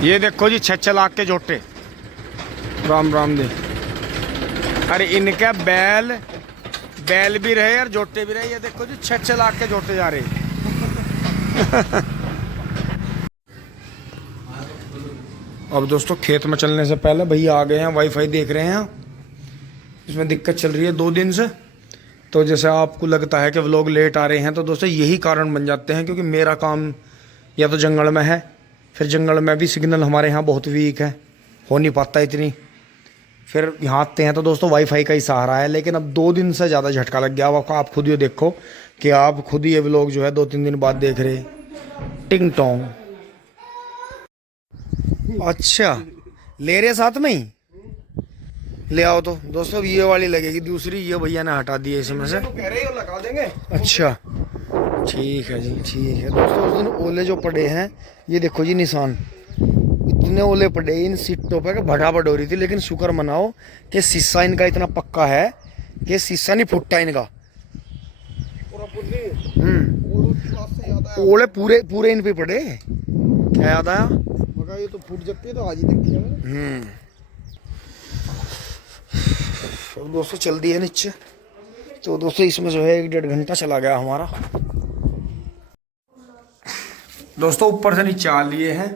ये देखो जी 6 लाख के जोटे। राम राम जी। अरे इनका बैल बैल भी रहे और जोटे भी रहे। ये देखो जी 6 लाख के जोटे जा रहे। अब दोस्तों खेत में चलने से पहले भैया आ गए हैं, वाईफाई देख रहे हैं। इसमें दिक्कत चल रही है 2 दिन से। तो जैसे आपको लगता है कि व्लॉग लेट आ रहे हैं, तो दोस्तों यही कारण बन जाते हैं, क्योंकि मेरा काम या तो जंगल में है, फिर जंगल में भी सिग्नल हमारे यहाँ बहुत वीक है, हो नहीं पाता इतनी। फिर यहाँ आते हैं तो दोस्तों वाईफाई का ही सहारा है। लेकिन अब 2 दिन से ज़्यादा झटका लग गया। अब आप खुद ये देखो कि आप खुद ये व्लॉग जो है 2-3 दिन बाद देख रहे। टिंग टोंग। अच्छा ले रहे साथ में ही ले आओ। तो दोस्तों ये वाली लगेगी, दूसरी ये भैया ने हटा दी है इसमें से। कह रहे हो लगा देंगे। अच्छा ठीक है जी, ठीक है। दोस्तों उस दिन ओले जो पड़े हैं, ये देखो जी निशान, इतने ओले पड़े इन सीटों पर भटाभट हो रही थी। लेकिन शुक्र मनाओ कि शीशा इनका इतना पक्का है कि शीशा नहीं फूटता इनका। ओले पूरे पूरे इन पे पड़े। क्या याद आया? ये तो फूट जाती है, तो आज ही देखी है। अब दोस्तों चल दी है नीचे। तो दोस्तों इसमें जो है 1-1.5 घंटा चला गया हमारा। दोस्तों ऊपर से नीचे आ लिए हैं,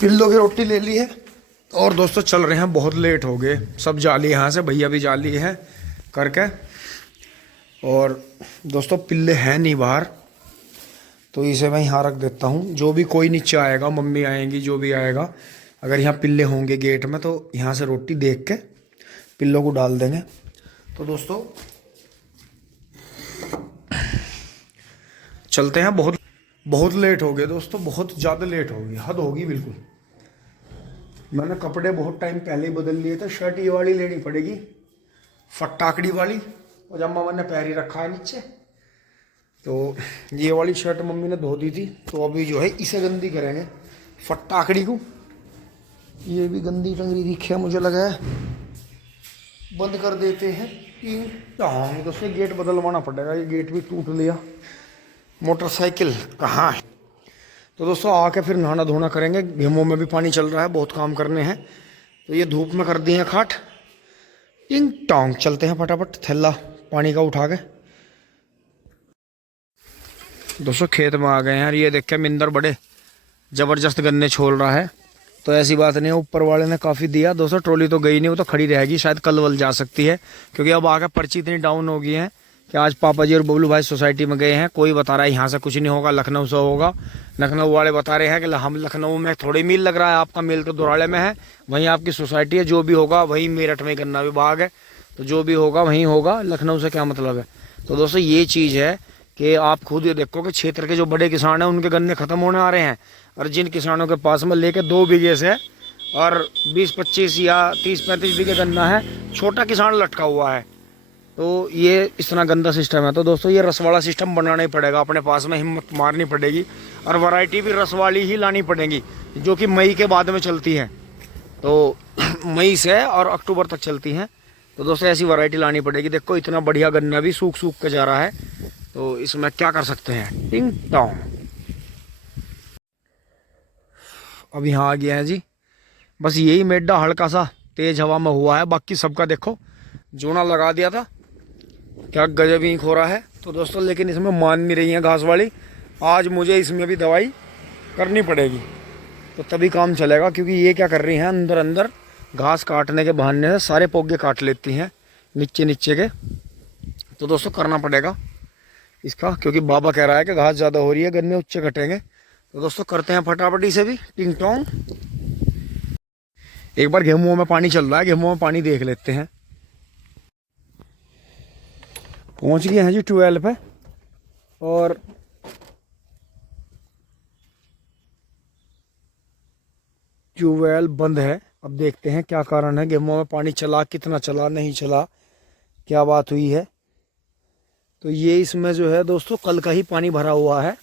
पिल्लों की रोटी ले ली है। और दोस्तों चल रहे हैं, बहुत लेट हो गए। सब जा लिए यहाँ से, भैया भी जा लिए हैं करके। और दोस्तों पिल्ले हैं नहीं बाहर, तो इसे मैं यहाँ रख देता हूँ। जो भी कोई नीचे आएगा, मम्मी आएंगी, जो भी आएगा, अगर यहाँ पिल्ले होंगे गेट में, तो यहाँ से रोटी देख के पिल्लों को डाल देंगे। तो दोस्तों चलते हैं। बहुत बहुत लेट हो गए दोस्तों, बहुत ज़्यादा लेट हो गई, हद होगी बिल्कुल। मैंने कपड़े बहुत टाइम पहले ही बदल लिए थे। शर्ट ये वाली लेनी पड़ेगी, फटाकड़ी वाली, और जम्मा मैंने पैर ही रखा है नीचे। तो ये वाली शर्ट मम्मी ने धो दी थी, तो अभी जो है इसे गंदी करेंगे, फटाकड़ी को। ये भी गंदी टंगरी दिखे, मुझे लगा है बंद कर देते हैं। हाँ तो उससे गेट बदलवाना पड़ेगा, ये गेट भी टूट लिया। मोटरसाइकिल कहाँ है? तो दोस्तों आके फिर नहाना धोना करेंगे। गेहूं में भी पानी चल रहा है, बहुत काम करने हैं। तो ये धूप में कर दिए हैं खाट। टिंग टोंग चलते हैं फटाफट, थैला पानी का उठा के। दोस्तों खेत में आ गए हैं। ये देख के मिंदर बड़े ज़बरदस्त गन्ने छोड़ रहा है। तो ऐसी बात नहीं है, ऊपर वाले ने काफ़ी दिया। दोस्तों ट्रॉली तो गई नहीं, वो तो खड़ी रहेगी, शायद कल वल जा सकती है। क्योंकि अब आगे पर्ची इतनी डाउन हो गई है कि आज पापा जी और बबलू भाई सोसाइटी में गए हैं। कोई बता रहा है यहाँ से कुछ नहीं होगा, लखनऊ से होगा। लखनऊ वाले बता रहे हैं कि हम लखनऊ में थोड़ी मील लग रहा है, आपका मील तो दुराड़े में है, वहीं आपकी सोसाइटी है। जो भी होगा वहीं मेरठ में गन्ना विभाग है, तो जो भी होगा वहीं होगा, लखनऊ से क्या मतलब है। तो दोस्तों ये चीज़ है कि आप खुद ये देखो कि क्षेत्र के जो बड़े किसान हैं उनके गन्ने खत्म होने आ रहे हैं। और जिन किसानों के पास में लेके 2 बीघे से और 20-25 या 30-35 बीघे गन्ना है, छोटा किसान लटका हुआ है। तो ये इतना गंदा सिस्टम है। तो दोस्तों ये रस वाला सिस्टम बनाना ही पड़ेगा अपने पास में, हिम्मत मारनी पड़ेगी। और वैरायटी भी रस वाली ही लानी पड़ेगी, जो कि मई के बाद में चलती है। तो मई से और अक्टूबर तक चलती हैं। तो दोस्तों ऐसी वैरायटी लानी पड़ेगी। देखो इतना बढ़िया गन्ना भी सूख सूख के जा रहा है, तो इसमें क्या कर सकते हैं। टिंग टोंग। अब यहाँ आ गया है जी। बस यही मेड्डा हल्का सा तेज हवा में हुआ है, बाकी सबका देखो जोना लगा दिया था। क्या गजब ही हो रहा है। तो दोस्तों लेकिन इसमें मान नहीं रही है घास वाली। आज मुझे इसमें भी दवाई करनी पड़ेगी, तो तभी काम चलेगा। क्योंकि ये क्या कर रही हैं, अंदर अंदर घास काटने के बहाने से सारे पौधे काट लेती हैं नीचे नीचे के। तो दोस्तों करना पड़ेगा इसका, क्योंकि बाबा कह रहा है कि घास ज़्यादा हो रही है, गन्ने उच्चे कटेंगे। तो दोस्तों करते हैं फटाफटी से भी टिंग टोंग। एक बार गेहूं में पानी चल रहा है, गेहूं में पानी देख लेते हैं। पहुंच गए हैं जी 12 पे, और ट्यूबवेल बंद है। अब देखते हैं क्या कारण है, गेहूं में पानी चला, कितना चला, नहीं चला, क्या बात हुई है। तो ये इसमें जो है दोस्तों कल का ही पानी भरा हुआ है,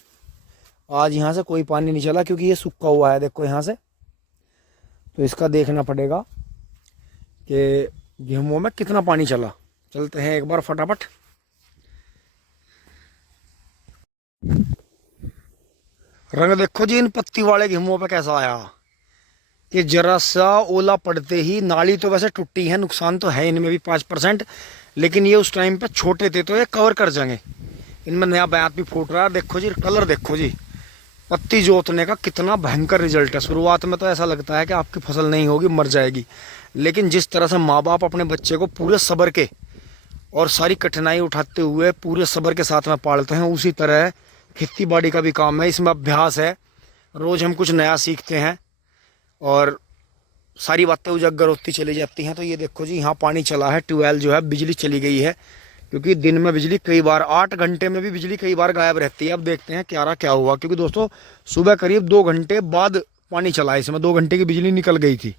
आज यहाँ से कोई पानी नहीं चला, क्योंकि ये सूखा हुआ है देखो यहाँ से। तो इसका देखना पड़ेगा कि गेहूं में कितना पानी चला। चलते हैं एक बार फटाफट। रंग देखो जी इन पत्ती वाले गेहूं पे कैसा आया कि जरा सा ओला पड़ते ही नाली तो वैसे टूटी है, नुकसान तो है इनमें भी 5%, लेकिन ये उस टाइम पे छोटे थे तो ये कवर कर जाएंगे। इनमें नया बैत भी फूट रहा है। देखो जी कलर देखो जी, पत्ती जोतने का कितना भयंकर रिजल्ट है। शुरुआत में तो ऐसा लगता है कि आपकी फसल नहीं होगी, मर जाएगी, लेकिन जिस तरह से माँ बाप अपने बच्चे को पूरे सब्र के और सारी कठिनाई उठाते हुए पूरे सब्र के साथ में पालते हैं, उसी तरह खेती बाड़ी का भी काम है। इसमें अभ्यास है, रोज़ हम कुछ नया सीखते हैं और सारी बातें उजागर होती चली जाती हैं। तो ये देखो जी यहाँ पानी चला है, ट्यूबवेल जो है, बिजली चली गई है, क्योंकि दिन में बिजली कई बार 8 घंटे में भी बिजली कई बार गायब रहती है। अब देखते हैं क्या हुआ, क्योंकि दोस्तों सुबह करीब 2 घंटे बाद पानी चला है, इसमें 2 घंटे की बिजली निकल गई थी।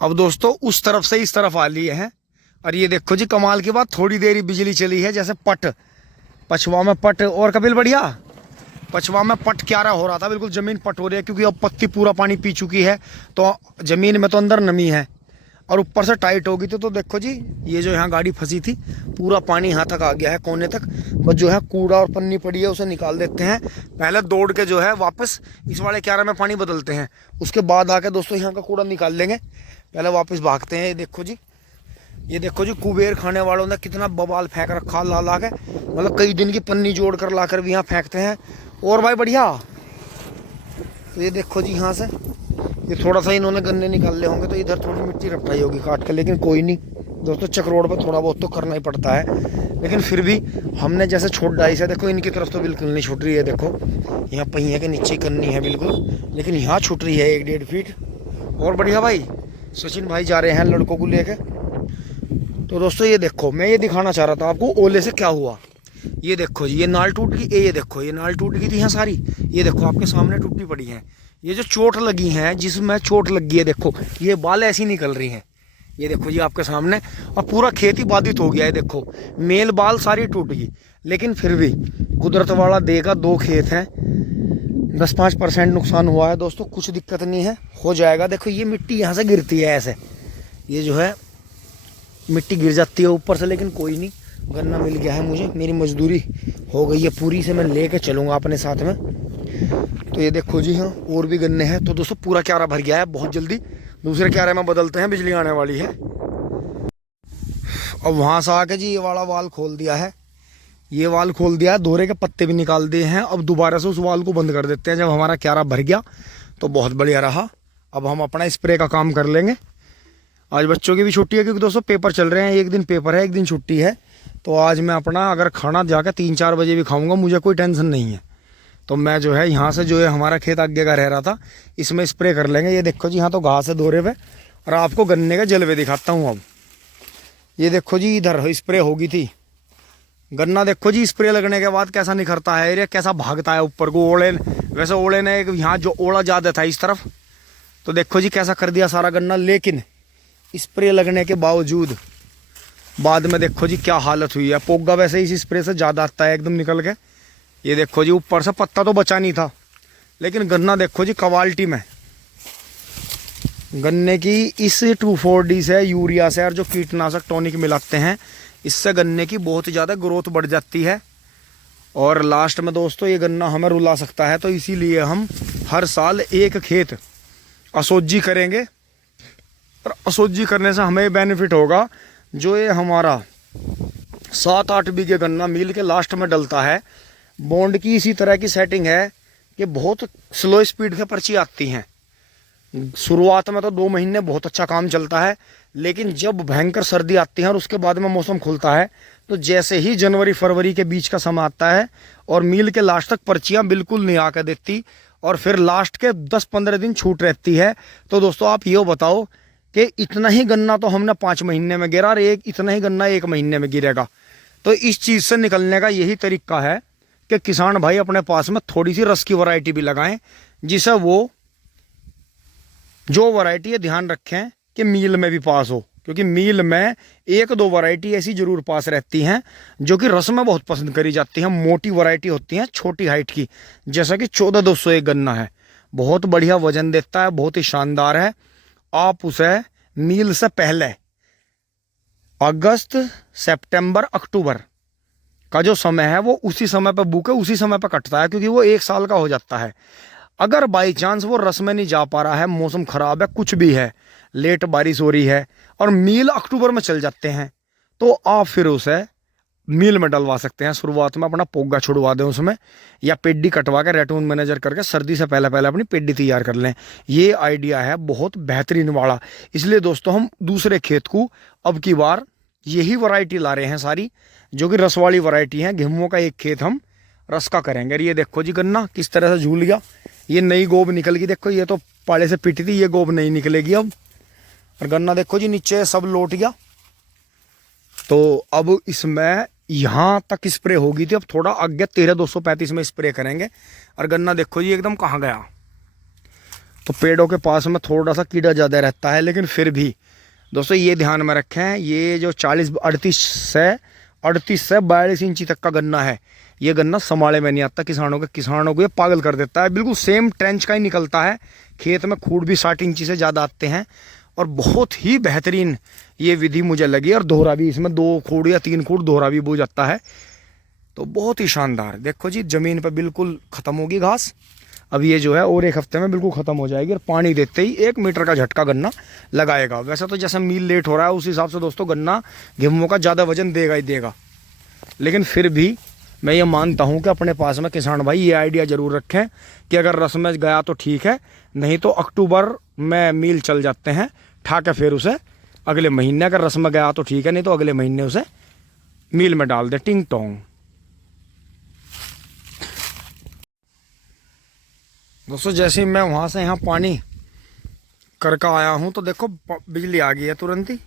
अब दोस्तों उस तरफ से इस तरफ आ लिए हैं और ये देखो जी कमाल की बात, थोड़ी देर ही बिजली चली है। जैसे पट पछवा में पट और कपिल बढ़िया पछवा में पट क्यारा हो रहा था, बिल्कुल जमीन पट हो रही है, क्योंकि अब पत्ती पूरा पानी पी चुकी है तो जमीन में तो अंदर नमी है और ऊपर से टाइट होगी। तो देखो जी ये जो यहाँ गाड़ी फंसी थी पूरा पानी यहाँ तक आ गया है, कोने तक। बस जो है कूड़ा और पन्नी पड़ी है उसे निकाल देते हैं, पहले दौड़ के जो है वापस इस वाले क्यारे में पानी बदलते हैं, उसके बाद आके दोस्तों यहाँ का कूड़ा निकाल लेंगे। पहले वापस भागते हैं। ये देखो जी कुबेर खाने वालों ने कितना बवाल फेंक रखा ला ला के, मतलब कई दिन की पन्नी जोड़ कर लाकर भी यहाँ फेंकते हैं। और भाई बढ़िया, तो ये देखो जी यहाँ से ये थोड़ा सा इन्होंने गन्ने निकाले होंगे तो इधर थोड़ी मिट्टी रपटाई होगी काट कर, लेकिन कोई नहीं दोस्तों, चक रोड पर थोड़ा बहुत तो करना ही पड़ता है। लेकिन फिर भी हमने जैसे छोड़ डाई से, देखो इनकी तरफ तो बिल्कुल नहीं छूट रही है, देखो यहाँ पहिए के नीचे करनी है बिल्कुल, लेकिन यहाँ छूट रही है 1-1.5 फीट। और बढ़िया भाई सचिन भाई जा रहे हैं लड़कों को लेके। तो दोस्तों ये देखो, मैं ये दिखाना चाह रहा था आपको ओले से क्या हुआ। ये देखो जी ये नाल टूट गई, ये देखो ये नाल टूट गई थी यहाँ सारी, ये देखो आपके सामने टूटी पड़ी है। ये जो चोट लगी है, जिसमें चोट लगी है, देखो ये बाल ऐसी निकल रही हैं, ये देखो जी आपके सामने, और पूरा खेत ही बाधित हो गया है। देखो मेल बाल सारी टूट गई, लेकिन फिर भी कुदरत वाला देगा, 2 खेत हैं, 10-5% नुकसान हुआ है दोस्तों, कुछ दिक्कत नहीं है, हो जाएगा। देखो ये मिट्टी यहाँ से गिरती है ऐसे, ये जो है मिट्टी गिर जाती है ऊपर से, लेकिन कोई नहीं, गन्ना मिल गया है मुझे, मेरी मजदूरी हो गई है पूरी से, मैं लेके चलूँगा अपने साथ में। तो ये देखो जी हाँ और भी गन्ने हैं। तो दोस्तों पूरा क्यारा भर गया है, बहुत जल्दी दूसरे क्यारे में बदलते हैं, बिजली आने वाली है। अब वहाँ से आके जी ये वाला वाल खोल दिया है, ये वाल खोल दिया है, दोहरे के पत्ते भी निकाल दिए हैं। अब दोबारा से उस वाल को बंद कर देते हैं। जब हमारा क्यारा भर गया तो बहुत बढ़िया रहा। अब हम अपना स्प्रे का काम कर लेंगे। आज बच्चों की भी छुट्टी है, क्योंकि दोस्तों पेपर चल रहे हैं, एक दिन पेपर है एक दिन छुट्टी है। तो आज मैं अपना अगर खाना जाकर 3-4 बजे भी खाऊंगा, मुझे कोई टेंशन नहीं है। तो मैं जो है यहाँ से जो है हमारा खेत आगे का रह रहा था, इसमें स्प्रे कर लेंगे। ये देखो जी यहाँ तो घास है दोहरे पे, और आपको गन्ने के जलवे दिखाता हूँ। अब ये देखो जी इधर स्प्रे होगी थी, गन्ना देखो जी स्प्रे लगने के बाद कैसा निखरता है, एरिया कैसा भागता है ऊपर को। ओले वैसे ओले ने यहाँ जो ओला ज़्यादा था इस तरफ, तो देखो जी कैसा कर दिया सारा गन्ना। लेकिन स्प्रे लगने के बावजूद बाद में देखो जी क्या हालत हुई है। पोगा वैसे इस स्प्रे से ज़्यादा आता है एकदम निकल के। ये देखो जी ऊपर से पत्ता तो बचा नहीं था, लेकिन गन्ना देखो जी क्वालिटी में। गन्ने की इस 2,4-D से, यूरिया से और जो कीटनाशक टॉनिक मिलाते हैं, इससे गन्ने की बहुत ज़्यादा ग्रोथ बढ़ जाती है। और लास्ट में दोस्तों ये गन्ना हमें रुला सकता है, तो इसीलिए हम हर साल एक खेत असोजी करेंगे। और असोजी करने से हमें बेनिफिट होगा, जो ये हमारा 7-8 बीघे गन्ना मिल के लास्ट में डलता है। बॉन्ड की इसी तरह की सेटिंग है कि बहुत स्लो स्पीड से पर्ची आती हैं। शुरुआत में तो 2 महीने बहुत अच्छा काम चलता है, लेकिन जब भयंकर सर्दी आती है और उसके बाद में मौसम खुलता है, तो जैसे ही जनवरी-फरवरी के बीच का समय आता है और मील के लास्ट तक पर्चियाँ बिल्कुल नहीं आकर देती, और फिर लास्ट के 10-15 दिन छूट रहती है। तो दोस्तों आप ये बताओ कि इतना ही गन्ना तो हमने 5 महीने में गिरा और इतना ही गन्ना 1 महीने में गिरेगा। तो इस चीज़ से निकलने का यही तरीका है कि किसान भाई अपने पास में थोड़ी सी रस की वैरायटी भी लगाएं, जिसे वो जो वैरायटी है ध्यान रखें कि मील में भी पास हो, क्योंकि मील में 1-2 वैरायटी ऐसी जरूर पास रहती हैं जो कि रस में बहुत पसंद करी जाती हैं। मोटी वैरायटी होती हैं छोटी हाइट की, जैसा कि 14,201 गन्ना है, बहुत बढ़िया वजन देता है, बहुत ही शानदार है। आप उसे मील से पहले अगस्त, सितंबर, अक्टूबर का जो समय है वो उसी समय पर बुके उसी समय पर कटता है, क्योंकि वो 1 साल का हो जाता है। अगर बाई चांस वो रस में नहीं जा पा रहा है, मौसम खराब है, कुछ भी है, लेट बारिश हो रही है और मील अक्टूबर में चल जाते हैं, तो आप फिर उसे मील में डलवा सकते हैं। शुरुआत में अपना पोगा छुड़वा दें उसमें, या पेड्डी कटवा के रेटून मैनेजर करके सर्दी से पहले पहले अपनी पेड्डी तैयार कर लें। ये आइडिया है बहुत बेहतरीन वाला। इसलिए दोस्तों हम दूसरे खेत को अब की बार यही वैरायटी ला रहे हैं सारी, जो कि रस वाली वैरायटी है। गेहूं का एक खेत हम रस का करेंगे। और ये देखो जी गन्ना किस तरह से झूल गया, ये नई गोब निकल गई। देखो ये तो पाले से पिटी थी, ये गोब नहीं निकलेगी अब। और गन्ना देखो जी नीचे सब लौट गया। तो अब इसमें यहाँ तक स्प्रे होगी थी, अब थोड़ा आगे 13-235 में स्प्रे करेंगे। और गन्ना देखो जी एकदम कहाँ गया। तो पेड़ों के पास में थोड़ा सा कीड़ा ज़्यादा रहता है, लेकिन फिर भी दोस्तों ये ध्यान में रखें, ये जो 38 से 42 इंची तक का गन्ना है, ये गन्ना संभाले में नहीं आता। किसानों को ये पागल कर देता है। बिल्कुल सेम ट्रेंच का ही निकलता है। खेत में खूड़ भी 60 इंची से ज़्यादा आते हैं। और बहुत ही बेहतरीन ये विधि मुझे लगी। और दोहरा भी इसमें 2 खूड़ या 3 खूड़ दोहरा भी बो जाता है, तो बहुत ही शानदार। देखो जी ज़मीन पर बिल्कुल ख़त्म होगी घास। अब ये जो है और 1 हफ्ते में बिल्कुल ख़त्म हो जाएगी। और पानी देते ही 1 मीटर का झटका गन्ना लगाएगा। वैसे तो जैसा मील लेट हो रहा है उस हिसाब से दोस्तों गन्ना गेहूं का ज़्यादा वजन देगा ही देगा, लेकिन फिर भी मैं ये मानता हूँ कि अपने पास में किसान भाई ये आइडिया ज़रूर रखें कि अगर रस में गया तो ठीक है, नहीं तो अक्टूबर में मील चल जाते हैं, ठा के फिर उसे अगले महीने, अगर रस में गया तो ठीक है, नहीं तो अगले महीने उसे मील में डाल दे। टिंग टोंग। दोस्तों जैसे ही मैं वहाँ से यहाँ पानी करके आया हूँ तो देखो बिजली आ गई है तुरंत ही।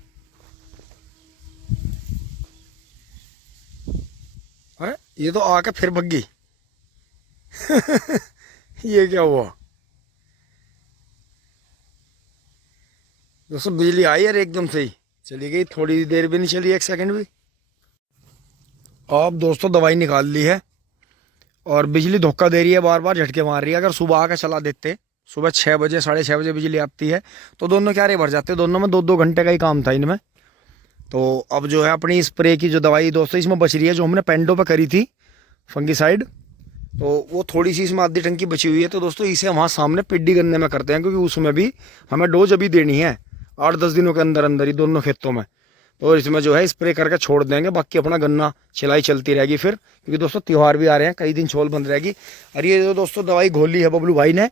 अरे ये तो आके फिर भग गई। ये क्या हुआ दोस्तों? बिजली आई यार एकदम से ही चली गई, थोड़ी देर भी नहीं चली, 1 सेकंड भी। अब दोस्तों दवाई निकाल ली है और बिजली धोखा दे रही है, बार बार झटके मार रही है। अगर सुबह आकर चला देते, सुबह 6 बजे 6:30 बजे बिजली आती है, तो दोनों क्यारे भर जाते। दोनों में 2-2 घंटे का ही काम था इनमें। तो अब जो है अपनी स्प्रे की जो दवाई दोस्तों इसमें बच रही है, जो हमने पेंडो पे करी थी फंगीसाइड, तो वो थोड़ी सी इसमें आधी टंकी बची हुई है। तो दोस्तों इसे वहाँ सामने पिड्डी गन्ने में करते हैं, क्योंकि उसमें भी हमें डोज अभी देनी है 8-10 दिनों के अंदर अंदर ही दोनों खेतों में। तो इसमें जो है स्प्रे करके छोड़ देंगे, बाकी अपना गन्ना छिलाई चलती रहेगी फिर, क्योंकि दोस्तों त्यौहार भी आ रहे हैं, कई दिन छोल बंद रहेगी। और ये जो दोस्तों दवाई घोली है बबलू भाई ने,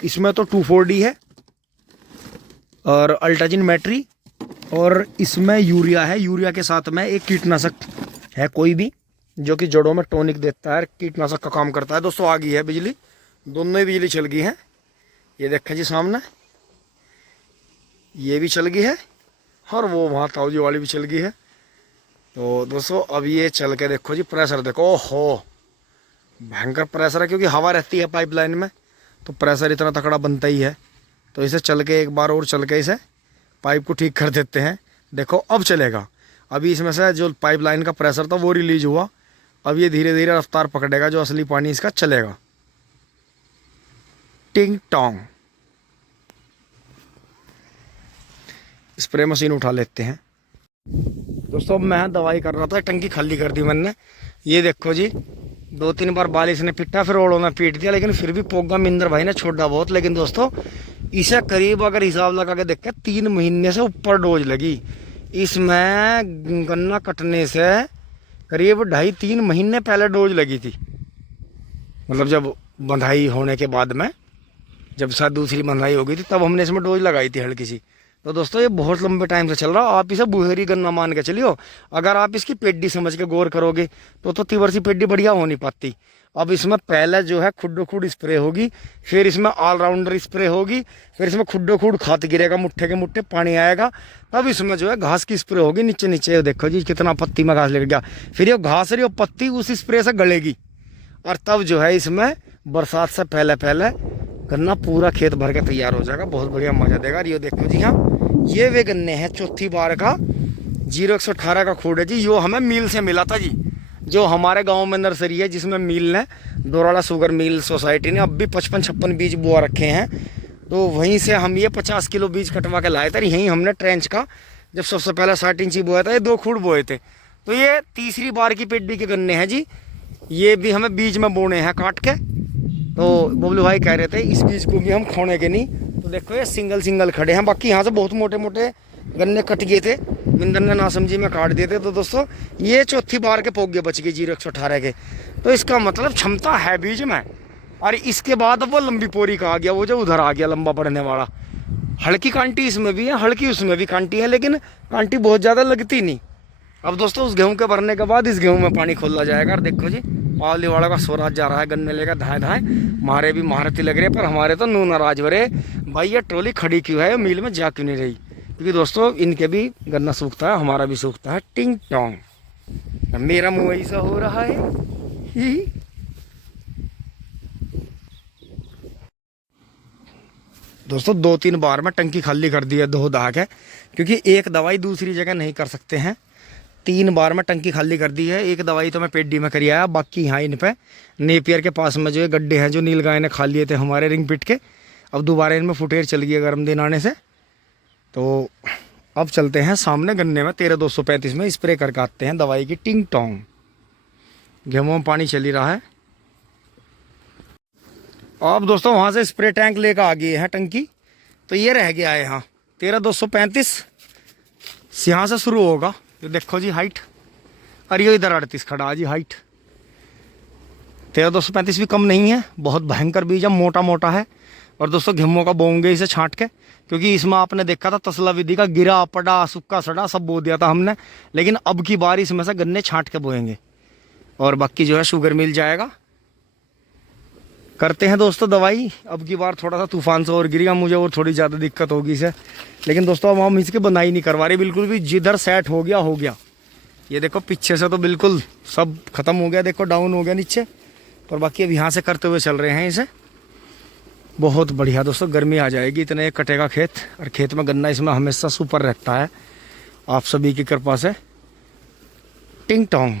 इसमें तो 2,4-D है और अल्टाजिन मैट्री, और इसमें यूरिया है। यूरिया के साथ में एक कीटनाशक है कोई भी, जो कि जड़ों में टॉनिक देता है, कीटनाशक का काम करता है। दोस्तों आ गई है बिजली, दोनों ही बिजली चल गई है। ये देखें जी सामने, ये भी चल गई है और वो वहाँ ताऊजी वाली भी चल गई है। तो दोस्तों अब ये चल के देखो जी, प्रेशर देखो, ओहो भयंकर प्रेशर है, क्योंकि हवा रहती है पाइपलाइन में, तो प्रेशर इतना तकड़ा बनता ही है। तो इसे चल के एक बार और चल के इसे पाइप को ठीक कर देते हैं। देखो अब चलेगा। अभी इसमें से जो पाइपलाइन का प्रेशर था वो रिलीज हुआ, अब ये धीरे धीरे रफ्तार पकड़ेगा, जो असली पानी इसका चलेगा। टिंग टोंग। स्प्रे मशीन उठा लेते हैं दोस्तों। मैं दवाई कर रहा था, टंकी खाली कर दी मैंने। ये देखो जी 2-3 बार बारिश ने पिटा, फिर ओड़ों ने पीट दिया, लेकिन फिर भी पोगा मिंदर भाई ने छोड़ा बहुत। लेकिन दोस्तों इसे करीब अगर हिसाब लगा के देखें 3 महीने से ऊपर डोज लगी इसमें। गन्ना कटने से करीब 2.5-3 महीने पहले डोज लगी थी, मतलब जब बंधाई होने के बाद में, जब शायद दूसरी बंधाई हो गई थी तब हमने इसमें डोज लगाई थी हल्की सी। तो दोस्तों ये बहुत लंबे टाइम से चल रहा। आप इसे बुहेरी गन्ना मान के चलियो। अगर आप इसकी पेड्डी समझ के गौर करोगे तो तीवर सी पेड्डी बढ़िया हो नहीं पाती। अब इसमें पहले जो है खुड्डो खुड स्प्रे होगी, फिर इसमें ऑलराउंडर स्प्रे होगी, फिर इसमें खुड्डो खुड खाद गिरेगा, मुट्ठे के मुट्ठे पानी आएगा, तब इसमें जो है घास की स्प्रे होगी नीचे नीचे। देखो जी कितना पत्ती में घास लग गया, फिर ये घास रही पत्ती उस स्प्रे से गलेगी, और तब जो है इसमें बरसात से पहले पहले गन्ना पूरा खेत भर के तैयार हो जाएगा, बहुत बढ़िया मजा देगा। ये देखो जी, हाँ ये वे गन्ने हैं चौथी बार का 0118 का खूड है जी। यो हमें मील से मिला था जी, जो हमारे गांव में नर्सरी है जिसमें मील ने, दोराला शुगर मिल सोसाइटी ने अब भी 55-56 बीज बोआ रखे हैं। तो वहीं से हम ये 50 किलो बीज कटवा के लाए थे। यहीं हमने ट्रेंच का जब सबसे पहले 60 इंची बोया था, ये 2 खूड बोए थे। तो ये तीसरी बार की पेड्डी के गन्ने हैं जी। ये भी हमें बीज में बोने हैं काट के। तो बबलू भाई कह रहे थे इस बीज को भी हम खोने के नहीं। तो देखो ये सिंगल सिंगल खड़े हैं, बाकी यहाँ से बहुत मोटे मोटे गन्ने कट गए थे, मिंदर ने नासमझी में काट दिए थे। तो दोस्तों ये चौथी बार के पोगे बच गए 0118 के। तो इसका मतलब क्षमता है बीज में। और इसके बाद अब वो लंबी पोरी का आ गया, वो जो उधर आ गया लंबा बढ़ने वाला। हल्की कांटी इसमें भी है, हल्की उसमें भी कांटी है, लेकिन कांटी बहुत ज़्यादा लगती नहीं। अब दोस्तों उस गेहूं के भरने के बाद इस गेहूं में पानी खोला जाएगा। और देखो जी पावली वाला का स्वराज जा रहा है गन्ने लेकर धाए धाए। हमारे भी महारती लग रहे हैं, पर हमारे तो नू नाराज भरे भाई ये ट्रॉली खड़ी क्यों है, मिल में जा क्यों नहीं रही। क्योंकि दोस्तों इनके भी गन्ना सूखता है, हमारा भी सूखता है। टिंग टोंग मेरा मुँह ऐसा हो रहा है ही। दोस्तों 2-3 बार में टंकी खाली कर दी है दो दाग है, क्योंकि एक दवाई दूसरी जगह नहीं कर सकते हैं। 3 बार में टंकी खाली कर दी है। एक दवाई तो मैं पेड्डी में करी आया, बाकी यहाँ इन पे नेपियर के पास में जो है गड्ढे हैं जो नील गाय ने खा लिए थे हमारे रिंग पिट के। अब दोबारा इनमें फुटेर चल गई है गर्म दिन आने से। तो अब चलते हैं सामने गन्ने में 13-235 में स्प्रे करके आते हैं दवाई की। टिंग टोंग गेहूं में पानी चल ही रहा है। अब दोस्तों वहाँ से स्प्रे टैंक लेकर आ गए हैं टंकी। तो ये रह गया है यहाँ 13-235 यहाँ से शुरू होगा। ये देखो जी हाइट, और ये इधर 38 खड़ा जी हाइट। 13-235 भी कम नहीं है, बहुत भयंकर बीज है, मोटा मोटा है। और दोस्तों गेहूं का बोएंगे इसे छांट के, क्योंकि इसमें आपने देखा था तसला विधि का गिरा पड़ा सूखा सड़ा सब बो दिया था हमने। लेकिन अब की बार इसमें से गन्ने छांट के बोएंगे और बाकी जो है शुगर मिल जाएगा। करते हैं दोस्तों दवाई। अब की बार थोड़ा सा तूफान से और गिरेगा, मुझे और थोड़ी ज़्यादा दिक्कत होगी इसे। लेकिन दोस्तों अब हम इसकी बनाई नहीं करवा रहे बिल्कुल भी, जिधर सेट हो गया। ये देखो पीछे से तो बिल्कुल सब खत्म हो गया, देखो डाउन हो गया नीचे। और बाकी अब यहाँ से करते हुए चल रहे हैं इसे। बहुत बढ़िया दोस्तों, गर्मी आ जाएगी, इतने एक कटेगा खेत। और खेत में गन्ना इसमें हमेशा सुपर रहता है आप सभी की कृपा से। टिंग टोंग।